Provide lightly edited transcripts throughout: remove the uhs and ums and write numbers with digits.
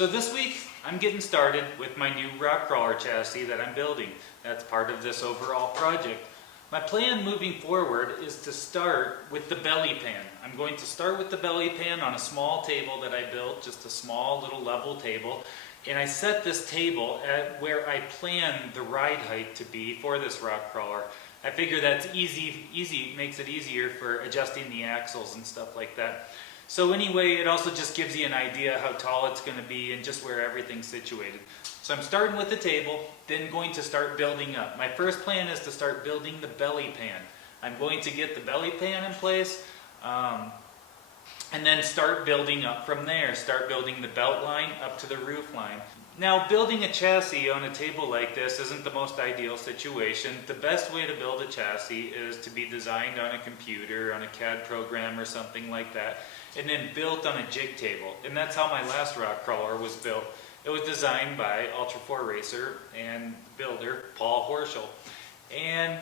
So this week I'm getting started with my new Rockcrawler chassis that I'm building. That's part of this overall project. My plan moving forward is to start with the belly pan. I'm going to start with the belly pan on a small table that I built, just a small little level table. And I set this table at where I plan the ride height to be for this Rockcrawler. I figure that's easy, makes it easier for adjusting the axles and stuff like that. So anyway, it also just gives you an idea how tall it's going to be and just where everything's situated. So I'm starting with the table, then going to start building up. My first plan is to start building the belly pan. I'm going to get the belly pan in place and then start building up from there. Start building the belt line up to the roof line. Now, building a chassis on a table like this isn't the most ideal situation. The best way to build a chassis is to be designed on a computer, on a CAD program or something like that, and then built on a jig table. And that's how my last Rockcrawler was built. It was designed by Ultra 4 racer and builder Paul Horschel. And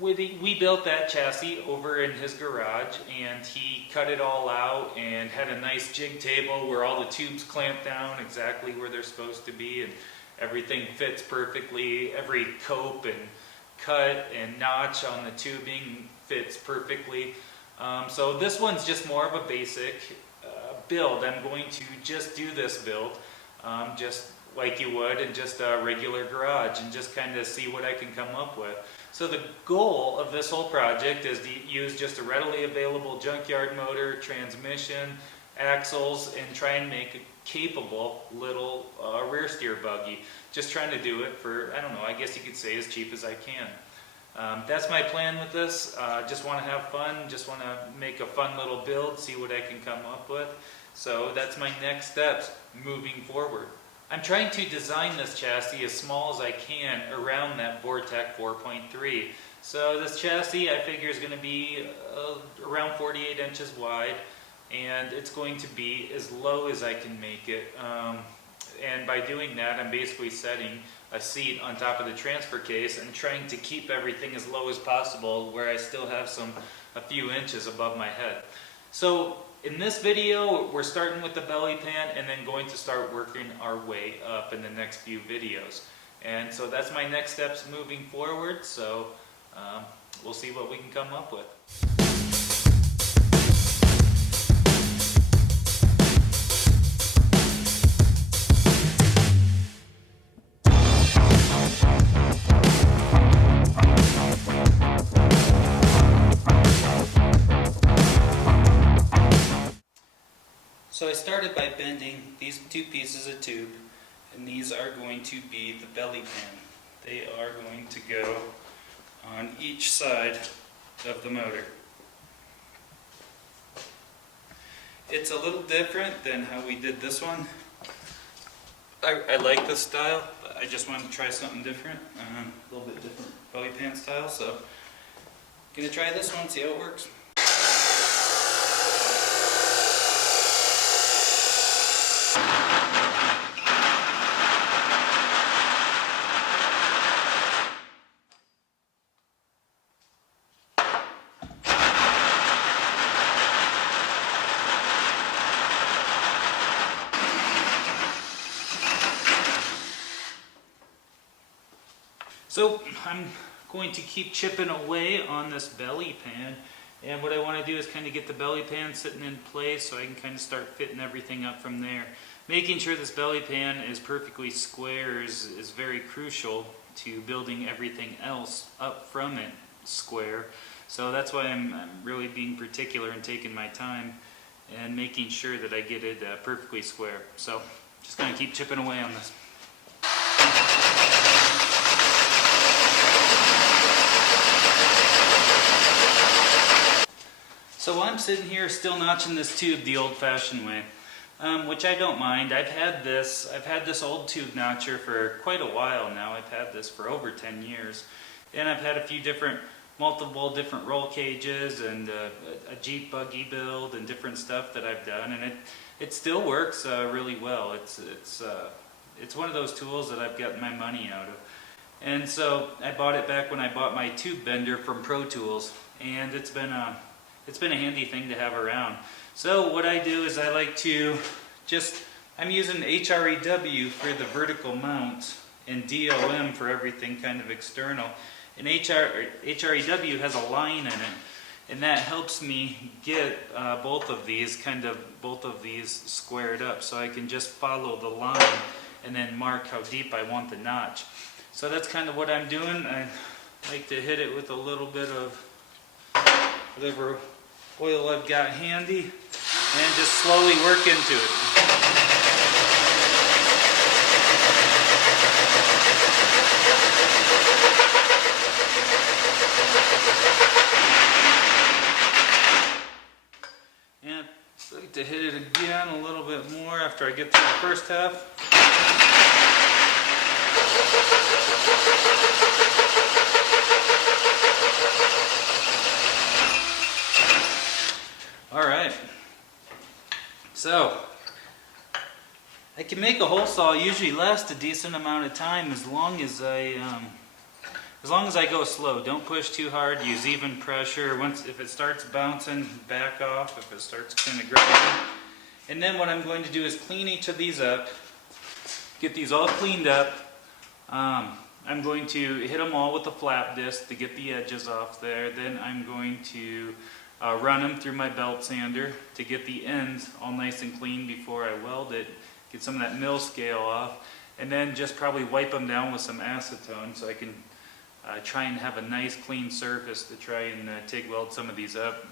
we built that chassis over in his garage, and he cut it all out and had a nice jig table where all the tubes clamped down exactly where they're supposed to be, and everything fits perfectly. Every cope and cut and notch on the tubing fits perfectly. So this one's just more of a basic build. I'm going to just do this build just like you would in just a regular garage and just kind of see what I can come up with. So the goal of this whole project is to use just a readily available junkyard motor, transmission, axles, and try and make a capable little rear steer buggy. Just trying to do it for, I don't know, I guess you could say as cheap as I can. That's my plan with this. Just want to have fun, just want to make a fun little build, see what I can come up with. So that's my next steps moving forward. I'm trying to design this chassis as small as I can around that Vortec 4.3. So this chassis I figure is going to be around 48 inches wide, and it's going to be as low as I can make it. And by doing that, I'm basically setting a seat on top of the transfer case and trying to keep everything as low as possible where I still have a few inches above my head. So in this video, we're starting with the belly pan and then going to start working our way up in the next few videos. And so that's my next steps moving forward. So we'll see what we can come up with. So I started by bending these two pieces of tube, and these are going to be the belly pan. They are going to go on each side of the motor. It's a little different than how we did this one. I like this style, but I just wanted to try something different, a little bit different belly pan style, so I'm going to try this one, see how it works. So I'm going to keep chipping away on this belly pan, and what I want to do is kind of get the belly pan sitting in place so I can kind of start fitting everything up from there. Making sure this belly pan is perfectly square is very crucial to building everything else up from it square. So that's why I'm really being particular and taking my time and making sure that I get it perfectly square. So just going to keep chipping away on this. So I'm sitting here still notching this tube the old-fashioned way, which I don't mind. I've had this old tube notcher for quite a while now. I've had this for over 10 years, and I've had a few multiple different roll cages and a Jeep buggy build and different stuff that I've done, and it still works really well. It's one of those tools that I've gotten my money out of. And so I bought it back when I bought my tube bender from Pro Tools, and it's been a handy thing to have around. So what I do is I like to just I'm using HREW for the vertical mount and DLM for everything kind of external. And HREW has a line in it, and that helps me get both of these squared up, so I can just follow the line and then mark how deep I want the notch. So that's kind of what I'm doing. I like to hit it with a little bit of whatever oil I've got handy and just slowly work into it. And I like to hit it again a little bit more after I get through the first half. Alright, so I can make a hole saw usually last a decent amount of time as long as I go slow. Don't push too hard, use even pressure. If it starts bouncing, back off if it starts kind of grinding. And then what I'm going to do is clean each of these up, get these all cleaned up. I'm going to hit them all with a flap disc to get the edges off there. Then I'm going to run them through my belt sander to get the ends all nice and clean before I weld it, get some of that mill scale off, and then just probably wipe them down with some acetone so I can try and have a nice clean surface to try and TIG weld some of these up.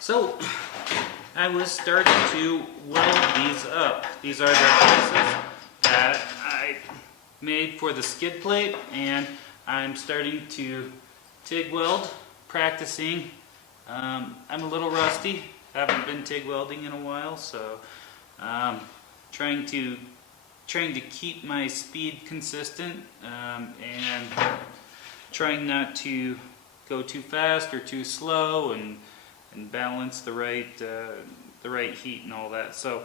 So I was starting to weld these up. These are the pieces that I made for the skid plate, and I'm starting to TIG weld, practicing. I'm a little rusty, haven't been TIG welding in a while, so trying to keep my speed consistent and trying not to go too fast or too slow, and balance the right heat and all that. So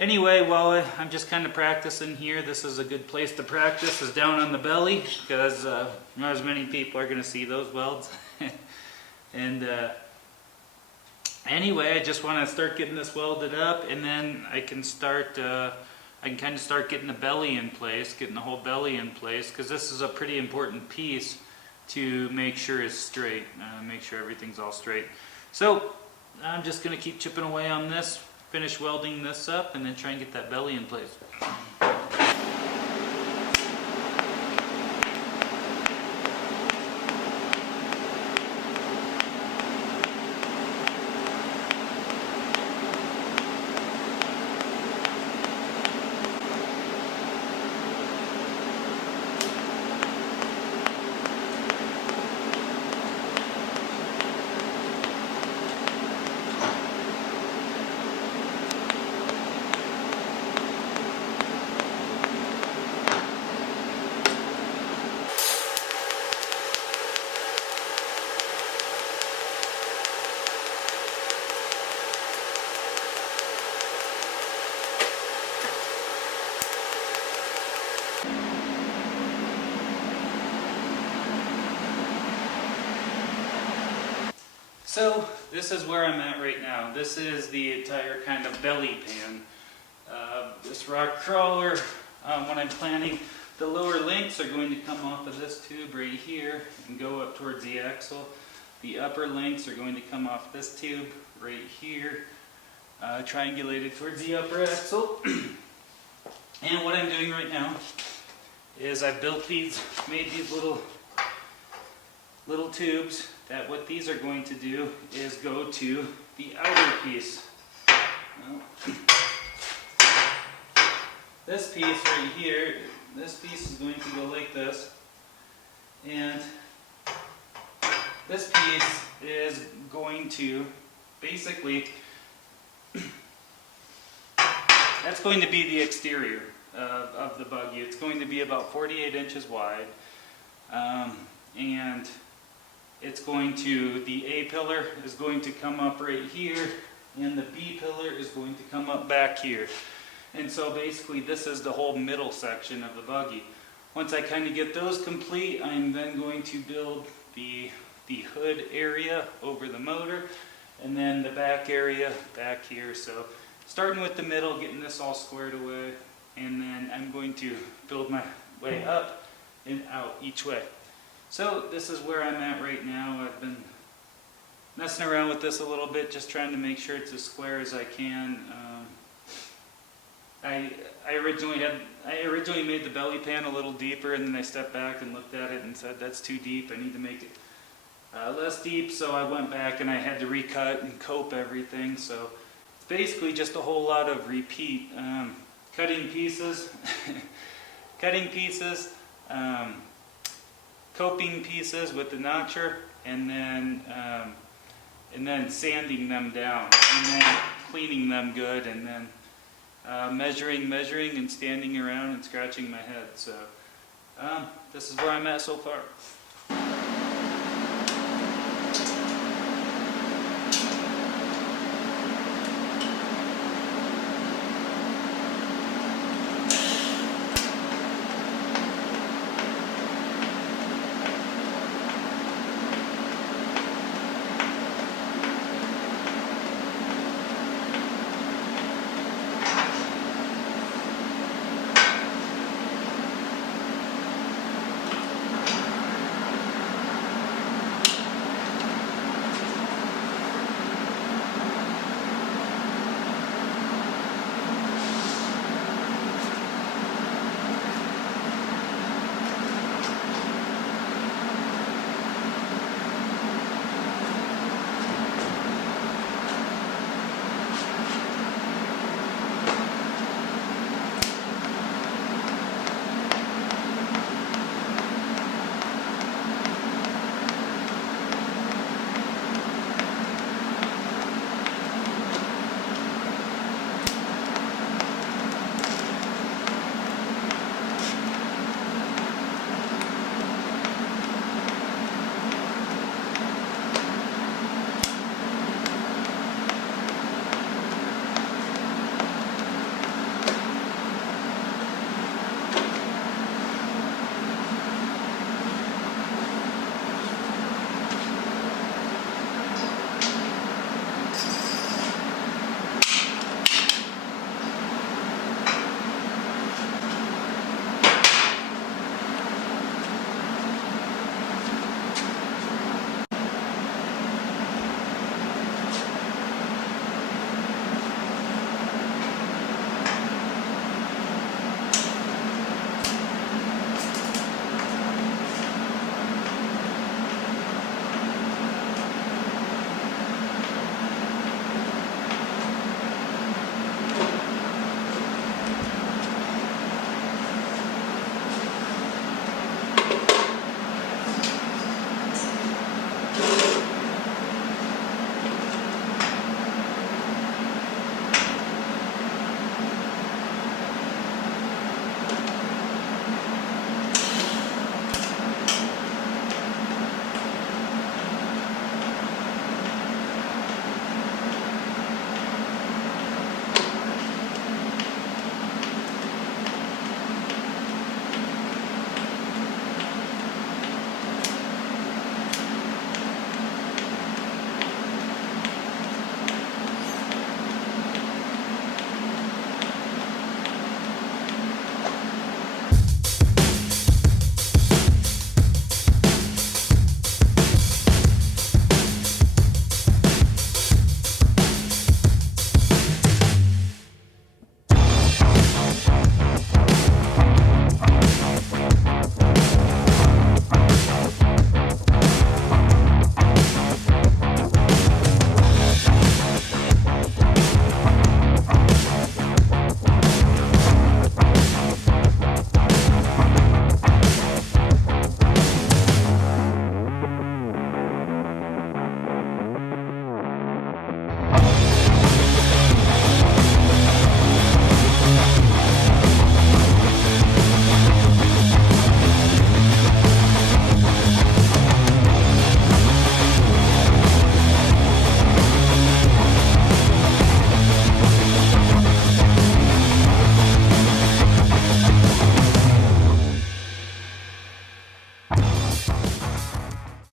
anyway, while I'm just kind of practicing here, this is a good place to practice, is down on the belly, because not as many people are going to see those welds. And anyway, I just want to start getting this welded up, and then I can start kind of start getting the belly in place, getting the whole belly in place, because this is a pretty important piece to make sure it's straight, make sure everything's all straight. So I'm just going to keep chipping away on this, finish welding this up, and then try and get that belly in place. So this is where I'm at right now. This is the entire kind of belly pan. This Rockcrawler, when I'm planning, the lower links are going to come off of this tube right here and go up towards the axle. The upper links are going to come off this tube right here, triangulated towards the upper axle. And what I'm doing right now is I've built these, made these little tubes, that what these are going to do is go to the outer piece. Well, this piece right here, this piece is going to go like this, and this piece is going to basically, that's going to be the exterior of the buggy. It's going to be about 48 inches wide, and it's going to, the A pillar is going to come up right here, and the B pillar is going to come up back here. And so basically this is the whole middle section of the buggy. Once I kind of get those complete, I'm then going to build the hood area over the motor, and then the back area back here. So starting with the middle, getting this all squared away, and then I'm going to build my way up and out each way. So this is where I'm at right now. I've been messing around with this a little bit, just trying to make sure it's as square as I can. I originally made the belly pan a little deeper, and then I stepped back and looked at it and said that's too deep. I need to make it less deep. So I went back and I had to recut and cope everything. So it's basically just a whole lot of repeat, cutting pieces, cutting pieces, coping pieces with the notcher, and then sanding them down, and then cleaning them good, and then measuring, and standing around and scratching my head. So this is where I'm at so far.